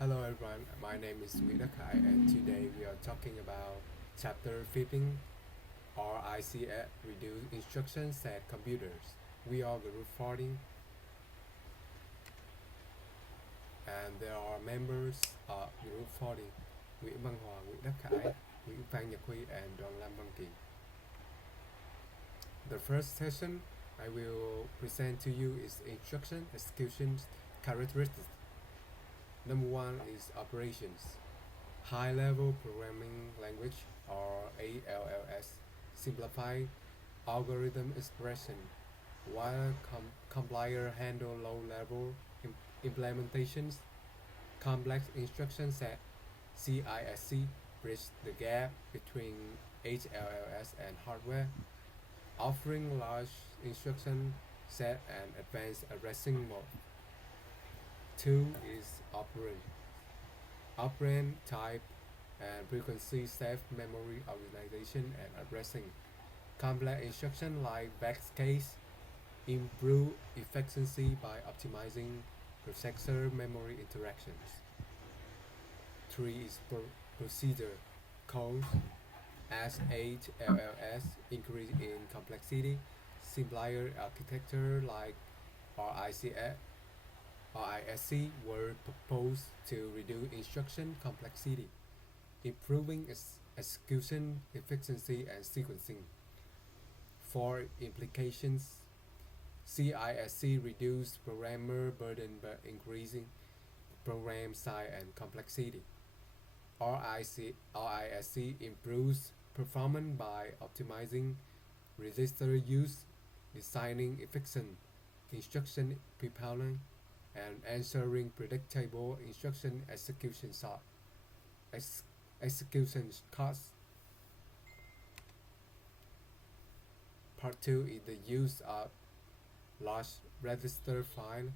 Hello everyone, my name is Nguyễn Khai and today we are talking about chapter 15 RICS Reduce Instruction Set Computers. We are group 40 and there are members of group 40 Nguyễn Văn Hòa, Nguyễn Đắc Khải, Nguyễn Phan Nhật Huy and Đoàn Lam Văn Kỳ. The first session I will present to you is instruction execution characteristics. Number one is operations. High Level Programming Language or ALLS simplify algorithm expression while compiler handle low level implementations. Complex instruction set CISC bridge the gap between HLLS and hardware, offering large instruction set and advanced addressing mode. Two is operand. Operand type and frequency safe memory organization and addressing. Complex instruction like backscase improve efficiency by optimizing processor memory interactions. Three is procedure calls as HLLS increase in complexity. Simpler architecture like RICS RISC were proposed to reduce instruction complexity, improving execution efficiency and sequencing. For implications, CISC reduced programmer burden by increasing program size and complexity. RISC improves performance by optimizing register use, designing efficient instruction pipeline, and ensuring predictable instruction ex- execution costs. Part 2 is the use of large register file.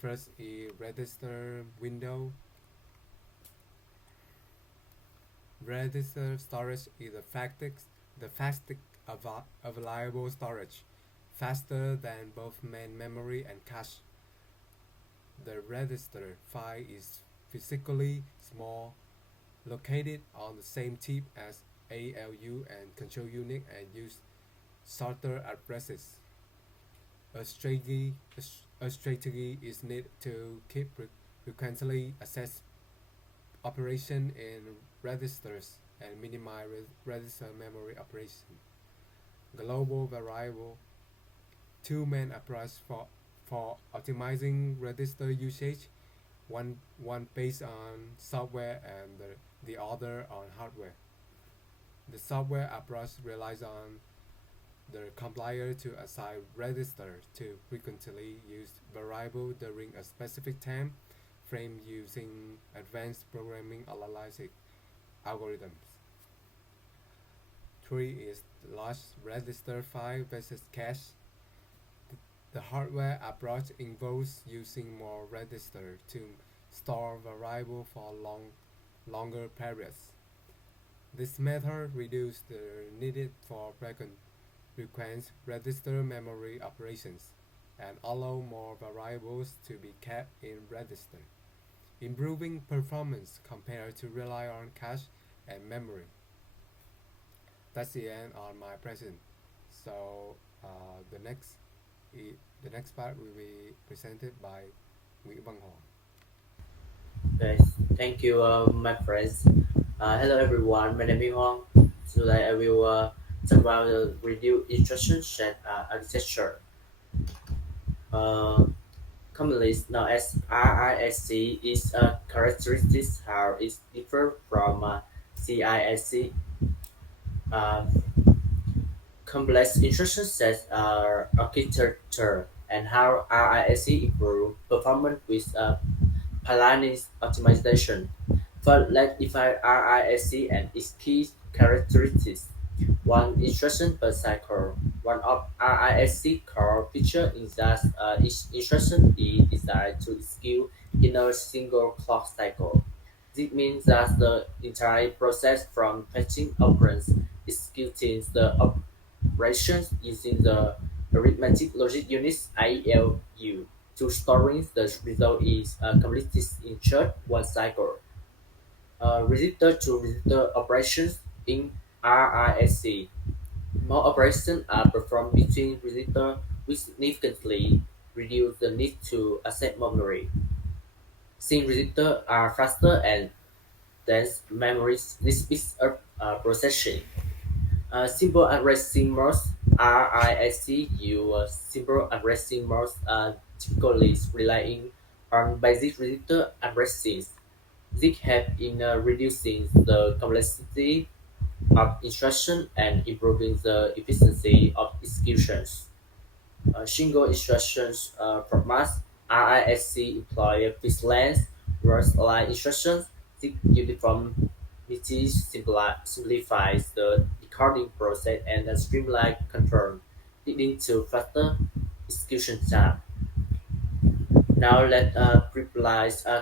First is register window. Register storage is the fastest available storage, faster than both main memory and cache. The register file is physically small, located on the same chip as ALU and control unit and use shorter addresses. A strategy is needed to keep frequently access operation in registers and minimize register memory operation. Global variable. Two main approaches for optimizing register usage, one based on software and the other on hardware. The software approach relies on the compiler to assign register to frequently used variable during a specific time frame using advanced programming analytic algorithms. Three is large register file versus cache. The hardware approach involves using more register to store variable for longer periods. This method reduces the need for frequent register memory operations and allow more variables to be kept in register, improving performance compared to rely on cache and memory. That's the end on my present. So the next part will be presented by Nguyễn Văn Hoàng. Okay, thank you, my friends. Hello, everyone. My name is Huang. Today, I will talk about the reduced instruction set architecture, uh, commonly known as RISC. Is a characteristic how it differs from CISC. Uh, Complex instruction sets are architecture and how RISC improve performance with Palanis optimization. For let's define RISC and its key characteristics. One instruction per cycle. One of RISC core feature is that each instruction is designed to execute in a single clock cycle. This means that the entire process from fetching operands, executing the operations using the arithmetic logic units (ALU) to storing the result is completed in just one cycle. Register-to-register operations in RISC. More operations are performed between registers, which significantly reduce the need to access memory. Since registers are faster and dense memories, this speeds up processing. Simple addressing modes RISC use simple addressing modes typically relying on basic register addresses. This helps in reducing the complexity of instruction and improving the efficiency of executions. Single instructions format RISC employ fixed length word line instructions. This uniformity simplifies the decoding process and streamline control, leading to faster execution time. Now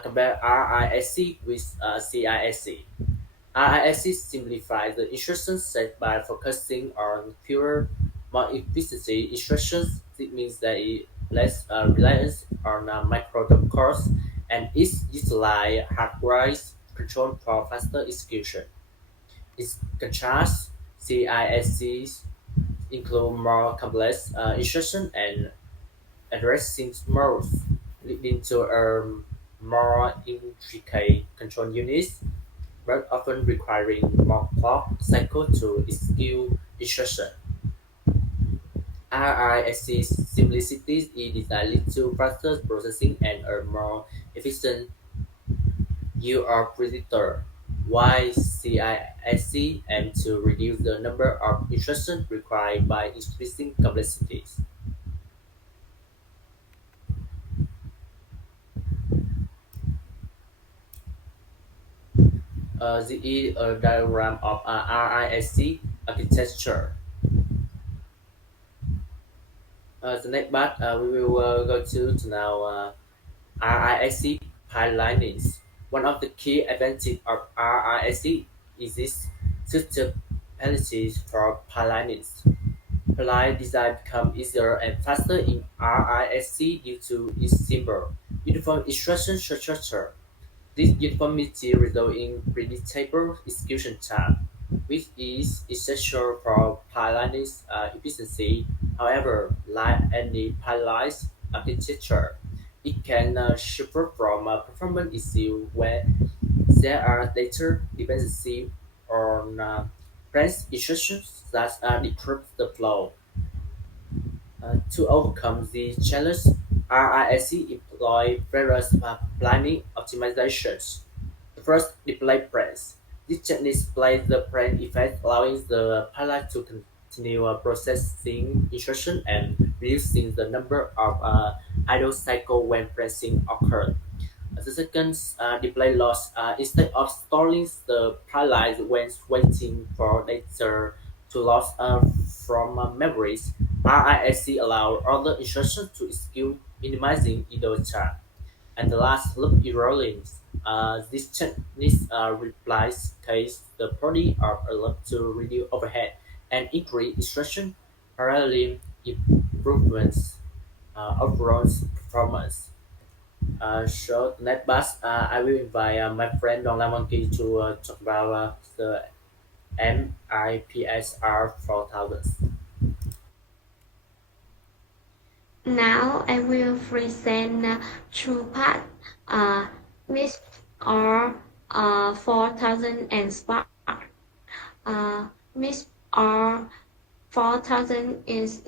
compare RISC with CISC. RISC simplifies the instruction set by focusing on fewer, more efficiency instructions. This means that it less reliance on microcode and is utilize hardware control for faster execution. In contrast, CISCs include more complex instruction and addressing modes, leading to a more intricate control units but often requiring more clock cycle to execute instruction. RISC's simplicity is designed to faster processing and a more efficient use of register, while CISC aims to reduce the number of instructions required by increasing complexities. This is a diagram of RISC architecture. The next part we will go to now RISC pipelines. One of the key advantages of RISC is its suitability for pipelines. Pipeline design becomes easier and faster in RISC due to its simple, uniform instruction structure. This uniformity results in predictable execution time, which is essential for pipeline's efficiency. However, like any pipeline architecture, it can suffer from performance issues where there are data dependencies on branch instructions that disrupt the flow. To overcome these challenges, RISC employ various planning optimizations. The first, display branch. This technique displays the branch effect, allowing the pipeline to continue processing instruction and reducing the number of idle cycle when pressing occurs. The second, display loss. Instead of stalling the pipeline when waiting for data to loss from memories, RISC allows other instructions to execute, minimizing idle time. And the last, loop erosions. This technique replies case the property of a loop to reduce overhead and increase instruction paralleling improvements overall performance. So next bus, I will invite my friend Dong Lam Monkey to talk about the MIPSR 4000. Now I will present two part MISP or 4000 and Spark. MISP or 4000 is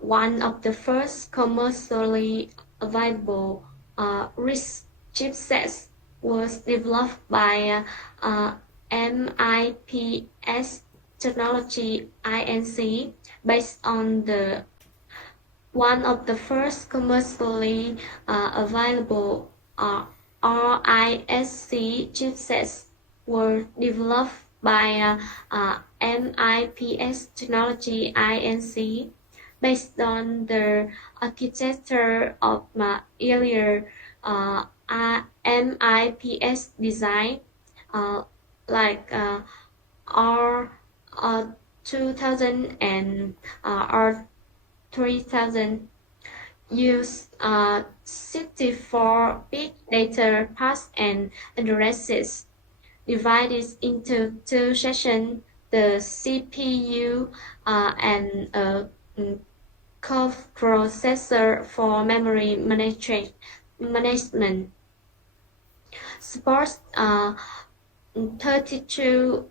one of the first commercially available RISC chipsets was developed by MIPS Technology Inc. based on the one of the first commercially available RISC chipsets were developed by MIPS Technology Inc. based on the architecture of earlier MIPS design, like R 2000 and R 3000. use 64-bit data paths and addresses divided into two sections: the CPU and a coprocessor for memory management. Supports 32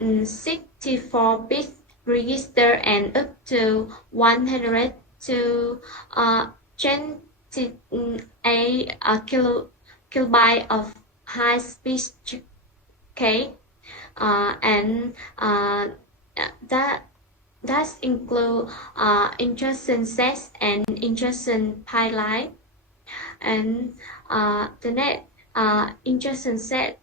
64-bit register and up to 128 kilobyte of high-speed cache, and that include instruction sets and instruction pipeline, and the net instruction set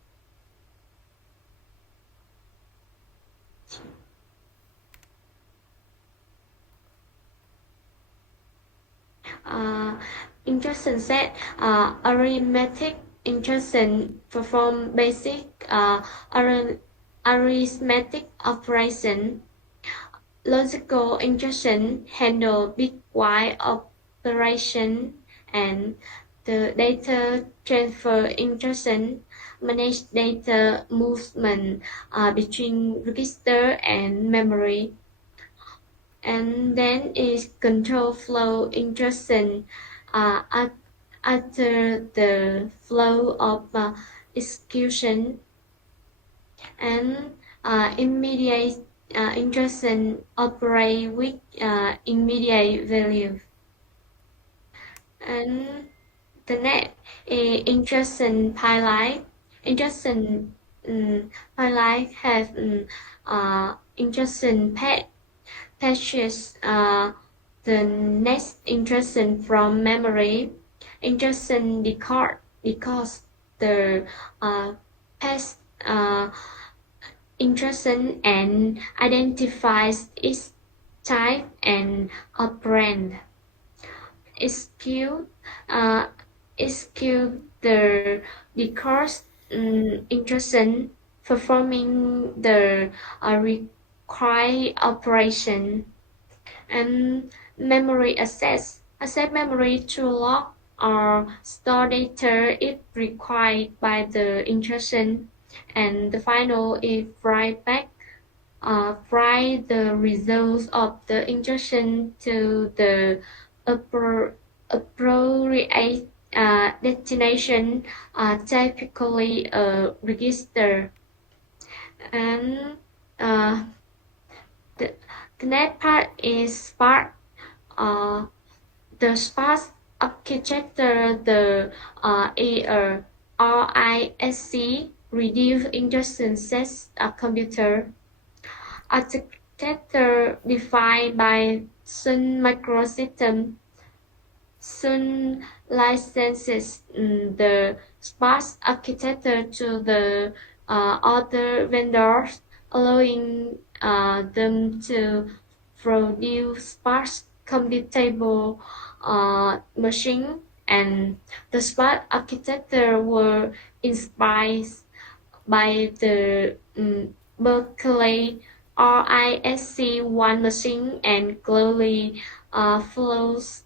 uh, instruction set arithmetic instruction perform basic arithmetic operation. Logical instruction handle bitwise operation, and the data transfer instruction manage data movement between register and memory. And then is control flow instruction after the flow of execution, and immediate instruction operate with immediate value. And the next instruction pipeline. Instruction pipeline has instruction patches the next instruction from memory. Instruction decodes the past instruction and identifies its type and operand. Execute the decodes instruction performing the required operation. And memory access memory to lock or store data if required by the instruction. And the final is write back, write the results of the instruction to the appropriate destination, typically a register. And the next part is Spark. The Spark architecture, the RISC, reduce instruction sets computer architecture defined by Sun Microsystems. Sun licenses the Spark architecture to the other vendors, allowing them to produce Spark computable machine. And the Spark architecture were inspired by the Berkeley RISC-1 machine and globally flows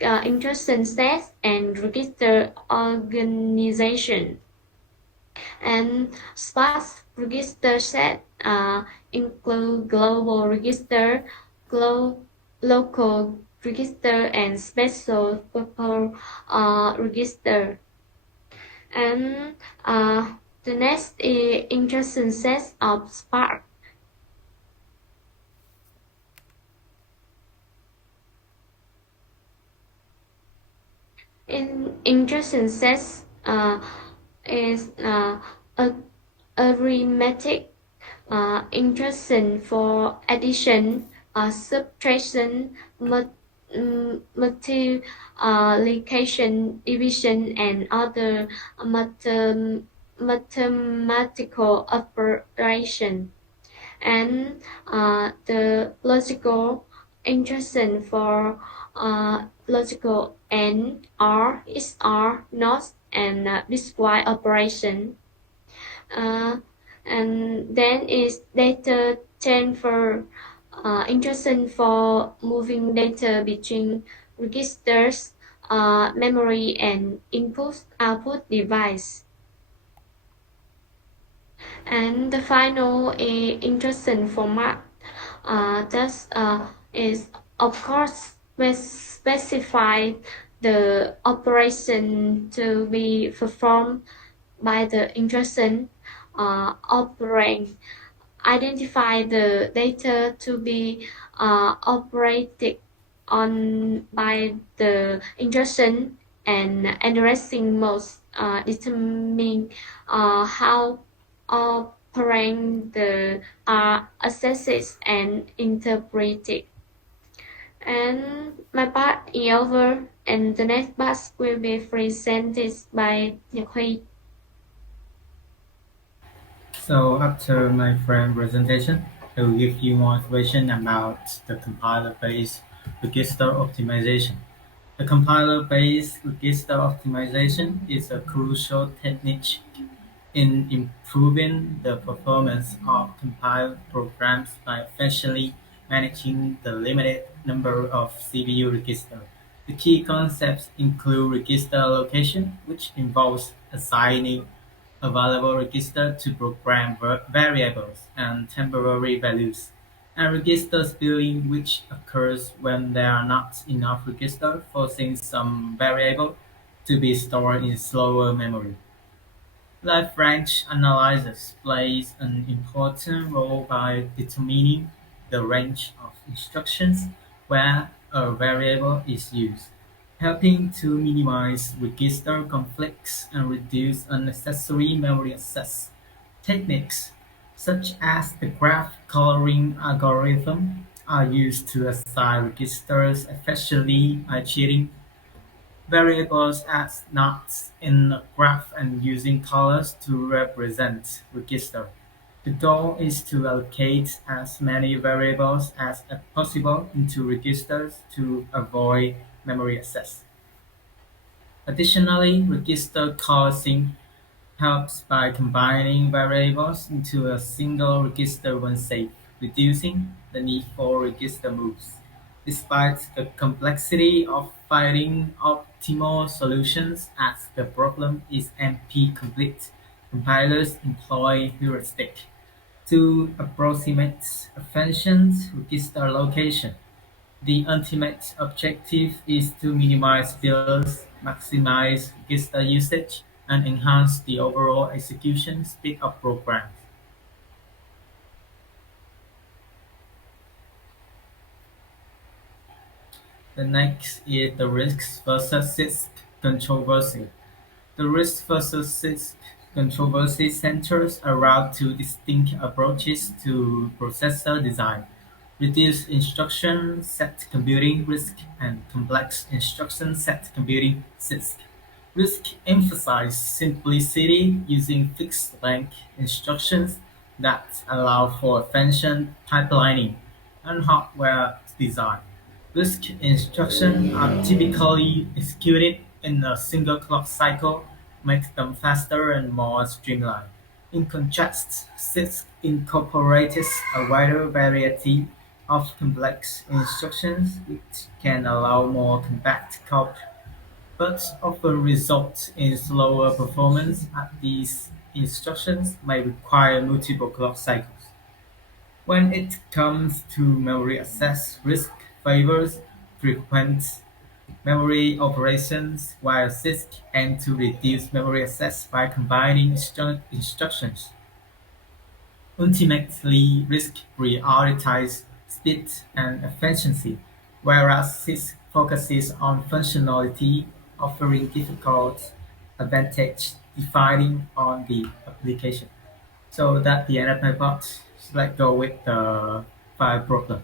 instruction sets and register organization. And Spark register set include global register, local register, and special purpose register. And the next is instruction sets of Spark. In instruction sets is arithmetic instruction for addition, subtraction, multiplication, division, and other mathematical operation. And the logical instruction for logical AND, OR, XOR, NOT, and bitwise operation. And then is data transfer instruction for moving data between registers, memory, and input-output device. And the final instruction format thus is of course specify the operation to be performed by the instruction operand, identify the data to be operated on by the instruction, and addressing most determine how operand the assesses and interpreted. And my part is over, and the next part will be presented by Nhật Huy. So after my friend presentation, I will give you more information about the compiler-based register optimization. The compiler-based register optimization is a crucial technique in improving the performance of compiled programs by efficiently managing the limited number of CPU registers. The key concepts include register allocation, which involves assigning available register to program variables and temporary values, and register spilling, which occurs when there are not enough register, forcing some variable to be stored in slower memory. Left range analysis plays an important role by determining the range of instructions where a variable is used, helping to minimize register conflicts and reduce unnecessary memory access. Techniques such as the graph coloring algorithm are used to assign registers efficiently by cheating variables as nodes in a graph and using colors to represent register. The goal is to allocate as many variables as possible into registers to avoid memory access. Additionally, register caching helps by combining variables into a single register when safe, reducing the need for register moves. Despite the complexity of finding optimal solutions as the problem is NP-complete, compilers employ heuristic to approximate a function's register location. The ultimate objective is to minimize failures, maximize register usage, and enhance the overall execution speed of programs. The next is the risk versus risk controversy. The risk versus risk controversy centers around two distinct approaches to processor design: reduced instruction set computing risk and complex instruction set computing risk. Risk emphasizes simplicity using fixed-length instructions that allow for efficient pipelining and hardware design. Risk instructions are typically executed in a single clock cycle, makes them faster and more streamlined. In contrast, CISC incorporates a wider variety of complex instructions which can allow more compact code, but often result in slower performance as these instructions may require multiple clock cycles. When it comes to memory access, risk favors frequent memory operations, while CISC aims to reduce memory access by combining instructions. Ultimately, risk prioritizes speed and efficiency, whereas CISC focuses on functionality, offering difficult advantage depending on the application. So that's the end of my part. So let's go with the file problem.